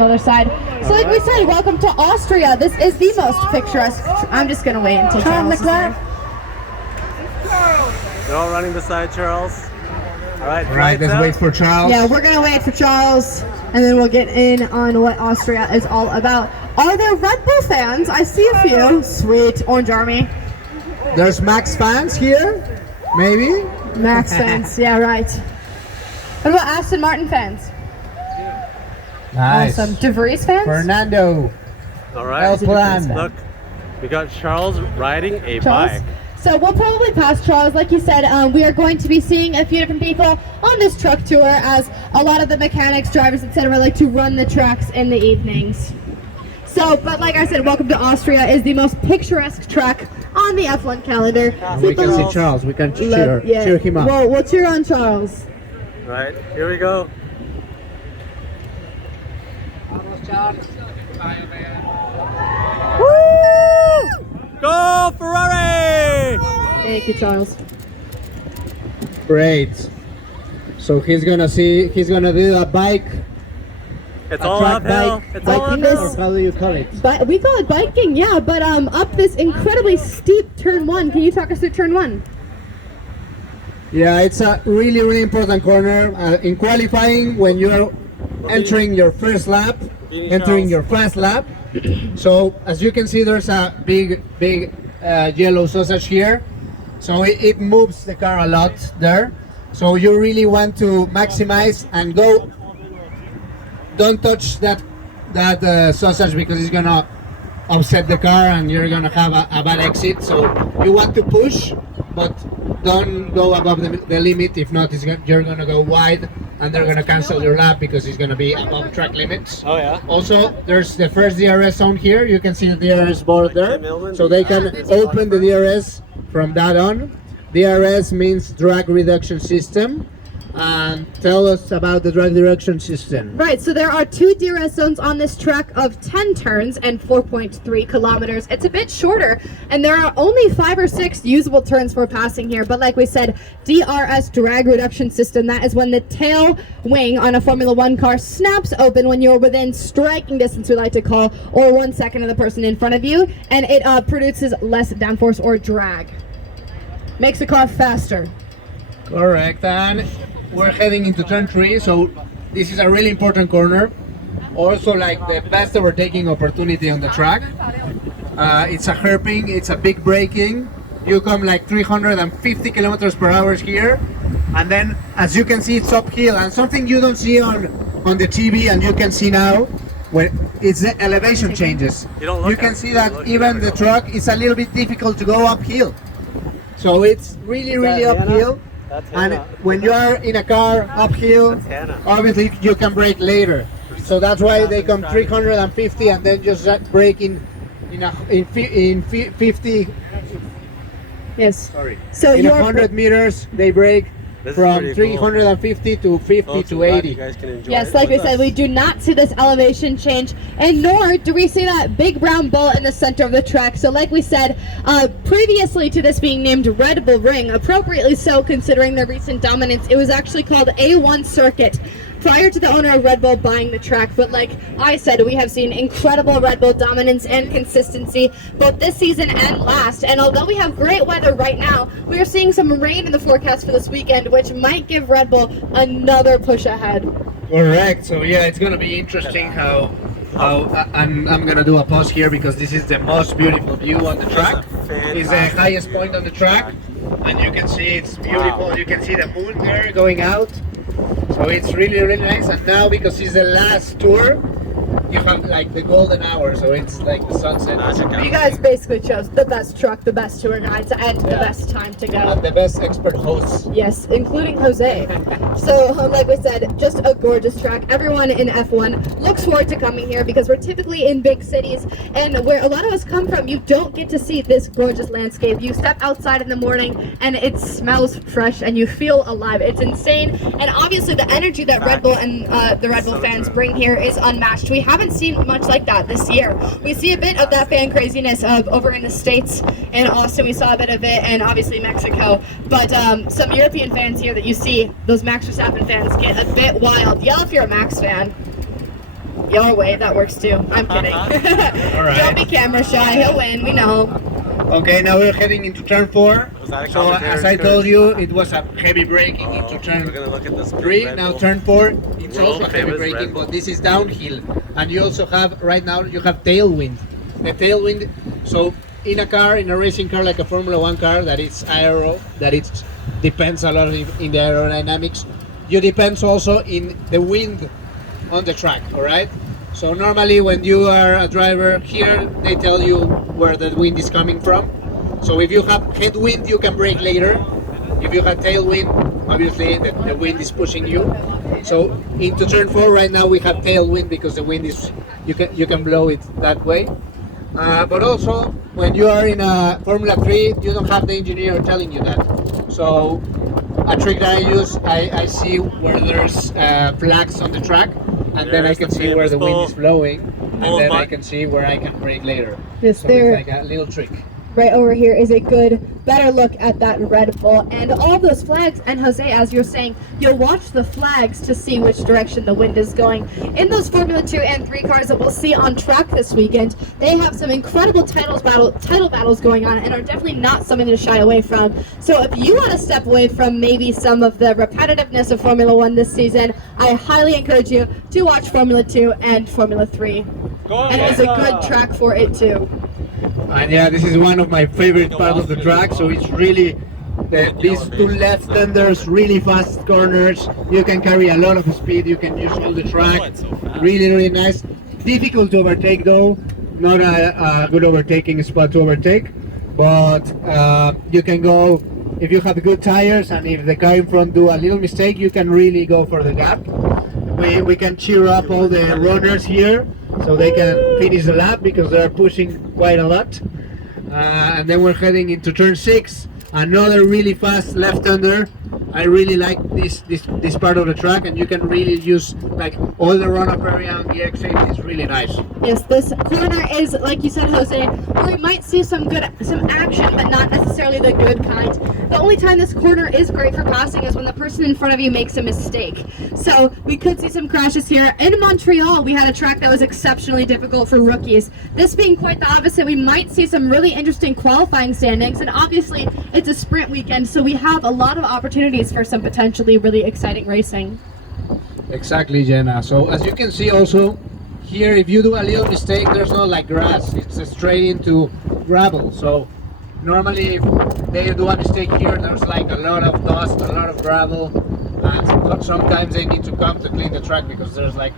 other side. So like we said, welcome to Austria. This is the most picturesque. I'm just gonna wait until Charles Leclerc. They're all running beside Charles. All right, let's wait for Charles. Yeah, we're gonna wait for Charles, and then we'll get in on what Austria is all about. Are there Red Bull fans? I see a few. Sweet, Orange Army. There's Max fans here, maybe? Max fans, yeah, right. What about Aston Martin fans? Nice. Awesome. De Vries fans? Fernando. All right. El Plan. Look, we got Charles riding a Charles? bike. So we'll probably pass Charles. Like you said, we are going to be seeing a few different people on this truck tour, as a lot of the mechanics, drivers, etc. like to run the tracks in the evenings. So, but like I said, welcome to Austria is the most picturesque track on the F1 calendar. We can see Charles. We can cheer him up. Well, we'll cheer on Charles. All right, here we go. Woo! Go Ferrari! Thank you, Charles. Great. So he's gonna do a bike. It's A all track uphill. bike. It's all Biking uphill. this- How do you call it? But we call it biking, yeah. But up this incredibly steep turn one. Can you talk us through turn one? Yeah, it's a really important corner. In qualifying, when you're entering your first lap, entering your fast lap. So as you can see, there's a big yellow sausage here. So it moves the car a lot there. So you really want to maximize and go. Don't touch that sausage, because it's gonna upset the car and you're gonna have a bad exit. So you want to push, but don't go above the limit. If not, you're gonna go wide and they're gonna cancel your lap because it's gonna be above track limits. Oh yeah. Also, there's the first DRS zone here. You can see the DRS board there, so they can open the DRS from that on. DRS means drag reduction system. And tell us about the drag reduction system. Right, so there are 2 DRS zones on this track of 10 turns and 4.3 kilometers. It's a bit shorter, and there are only 5 or 6 usable turns for passing here. But like we said, DRS drag reduction system, that is when the tail wing on a Formula 1 car snaps open when you're within striking distance, we like to call, or 1 second of the person in front of you, and it produces less downforce or drag. Makes the car faster. Correct, and we're heading into turn 3, so this is a really important corner. Also, like the best overtaking opportunity on the track. It's a hairpin, it's a big braking. You come like 350 kilometers per hour here, and then as you can see, it's uphill. And something you don't see on the TV, and you can see now, when it's the elevation changes. You can see that even the truck is a little bit difficult to go uphill. So it's really uphill. And when you are in a car uphill, obviously you can brake later. So that's why they come 350 and then just brake in 50. Yes. Sorry. So in you're 100 meters they brake from 350 to 50 to 80. You guys can enjoy Yes, it like we with said, us. we do not see this elevation change, and nor do we see that big brown bullet in the center of the track. So like we said, previously to this being named Red Bull Ring, appropriately so considering their recent dominance, it was actually called A1 Circuit prior to the owner of Red Bull buying the track. But like I said, we have seen incredible Red Bull dominance and consistency both this season and last. And although we have great weather right now, we are seeing some rain in the forecast for this weekend, which might give Red Bull another push ahead. Correct. So yeah, it's gonna be interesting how I'm gonna do a pause here because this is the most beautiful view on the track. It's the highest point on the track, and you can see it's beautiful. You can see the moon there going out. So it's really nice. And now, because it's the last tour, you have like the golden hour, so it's like the sunset. You guys basically chose the best truck, the best tour guides, and the best time to go. And the best expert hosts. Yes, including Jose. So, like we said, just a gorgeous track. Everyone in F1 looks forward to coming here because we're typically in big cities, and where a lot of us come from, you don't get to see this gorgeous landscape. You step outside in the morning and it smells fresh and you feel alive. It's insane, and obviously the energy that Red Bull and the Red Bull fans bring here is unmatched. We haven't seen much like that this year. We see a bit of that fan craziness over in the States. In Austin, we saw a bit of it, and obviously Mexico. But some European fans here that you see, those Max Verstappen fans, get a bit wild. Yell if you're a Max fan. your way. That works too. I'm kidding. right. Don't be camera shy. He'll win. We know. Okay, now we're heading into turn 4. Was that a So commentary as I skirt? told you, it was a heavy braking into We're turn gonna look at this 3. Red Now Bull. turn 4, it's World also heavy famous braking, Red Bull. but this is downhill. And you also have, right now, you have tailwind. The tailwind, so in a car, in a racing car like a Formula 1 car, that is aero, that it depends a lot in the aerodynamics. You depends also in the wind on the track, all right? So normally when you are a driver here, they tell you where the wind is coming from. So if you have headwind, you can brake later. If you have tailwind, obviously the wind is pushing you. So into turn 4 right now we have tailwind because the wind is, you can blow it that way. But also when you are in a Formula 3, you don't have the engineer telling you that. So a trick that I use, I see where there's flags on the track, and then I There's can the see where the wind famous is blowing, and bull then I butt. can see where I can brake later. Yes, So there. it's like a little trick. Right over here is a better look at that Red Bull and all those flags. And Jose, as you're saying, you'll watch the flags to see which direction the wind is going. In those Formula 2 and 3 cars that we'll see on track this weekend, they have some incredible title battles going on and are definitely not something to shy away from. So if you want to step away from maybe some of the repetitiveness of Formula 1 this season, I highly encourage you to watch Formula 2 and Formula 3. And it is a good track for it too. And yeah, this is one of my favorite parts of the track. So it's really these two left-handers, really fast corners. You can carry a lot of speed. You can use all the track. Really, really nice. Difficult to overtake though. Not a good overtaking spot to overtake. But you can go if you have good tires, and if the car in front do a little mistake, you can really go for the gap. We can cheer up all the runners here, so they can finish the lap because they are pushing quite a lot. And then we're heading into turn 6, another really fast left-hander. I really like this part of the track, and you can really use like all the run-up area on the exit. Is really nice. Yes, this corner is, like you said, Jose, where we might see some action, but not necessarily the good kind. The only time this corner is great for passing is when the person in front of you makes a mistake. So we could see some crashes here. In Montreal, we had a track that was exceptionally difficult for rookies. This being quite the opposite, we might see some really interesting qualifying standings, and obviously it's a sprint weekend, so we have a lot of opportunities for some potentially really exciting racing. Exactly, Jenna. So as you can see also, here if you do a little mistake, there's no like grass, it's straight into gravel. So normally if they do a mistake here, there's like a lot of dust, a lot of gravel, and sometimes they need to come to clean the track because there's like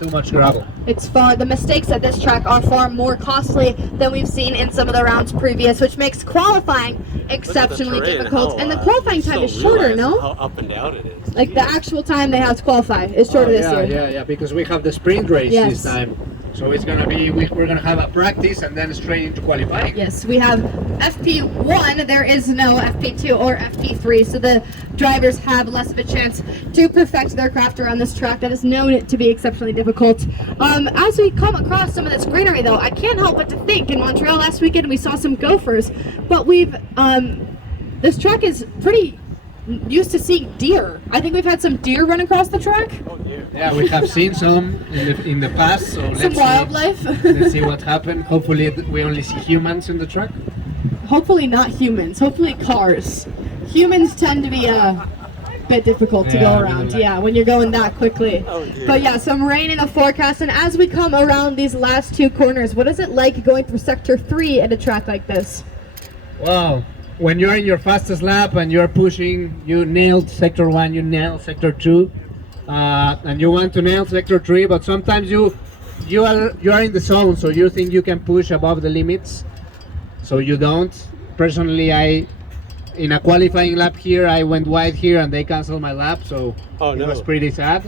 too much gravel. The mistakes at this track are far more costly than we've seen in some of the rounds previous, which makes qualifying exceptionally difficult. And the qualifying time is shorter, no? How up and down it is. Like the actual time they have to qualify is shorter this year. Yeah, because we have the sprint race Yes. this time. So it's gonna be, we're gonna have a practice and then straight into qualifying. Yes, we have FP1, there is no FP2 or FP3, so the drivers have less of a chance to perfect their craft around this track that is known to be exceptionally difficult. As we come across some of this greenery though, I can't help but to think in Montreal last weekend we saw some gophers, but this track is pretty used to seeing deer. I think we've had some deer run across the track. Yeah, we have seen some in the past, so Some wildlife. let's see what happened. Hopefully we only see humans in the track. Hopefully not humans, hopefully cars. Humans tend to be a bit difficult to Yeah, go around, really. yeah, when you're going that quickly. Oh, dear. But yeah, some rain in the forecast, and as we come around these last two corners, what is it like going through Sector 3 at a track like this? Wow. When you're in your fastest lap and you're pushing, you nailed Sector 1, you nailed Sector 2, and you want to nail Sector 3, but sometimes you are in the zone, so you think you can push above the limits, so you don't. Personally, in a qualifying lap here, I went wide here and they canceled my lap, so Oh, it no. was pretty sad.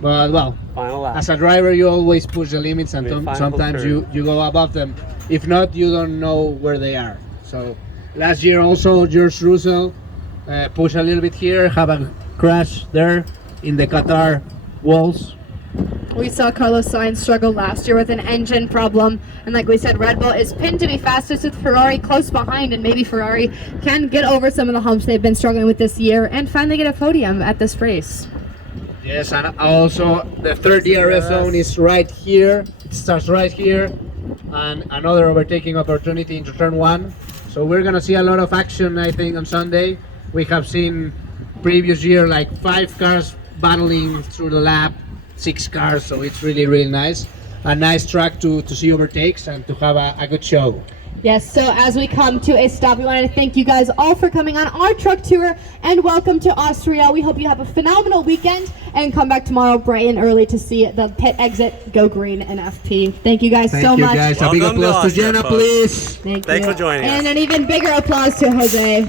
But well, Final lap. as a driver, you always push the limits, and Final sometimes turn. you go above them. If not, you don't know where they are. So last year also, George Russell pushed a little bit here, have a crash there in the Qatar walls. We saw Carlos Sainz struggle last year with an engine problem, and like we said, Red Bull is pinned to be fastest with Ferrari close behind, and maybe Ferrari can get over some of the humps they've been struggling with this year and finally get a podium at this race. Yes, and also the third DRS zone is right here. It starts right here, and another overtaking opportunity into turn 1. So we're gonna see a lot of action, I think, on Sunday. We have seen previous year like 5 cars battling through the lap, 6 cars. So it's really, really nice. A nice track to see overtakes and to have a good show. Yes, so as we come to a stop, we wanted to thank you guys all for coming on our truck tour and welcome to Austria. We hope you have a phenomenal weekend and come back tomorrow bright and early to see the pit exit go green in FP. Thank you guys so much. Guys. A big Welcome to applause to Austria, Jenna, folks. please. Thanks Thanks for joining us. And an even bigger applause to Jose.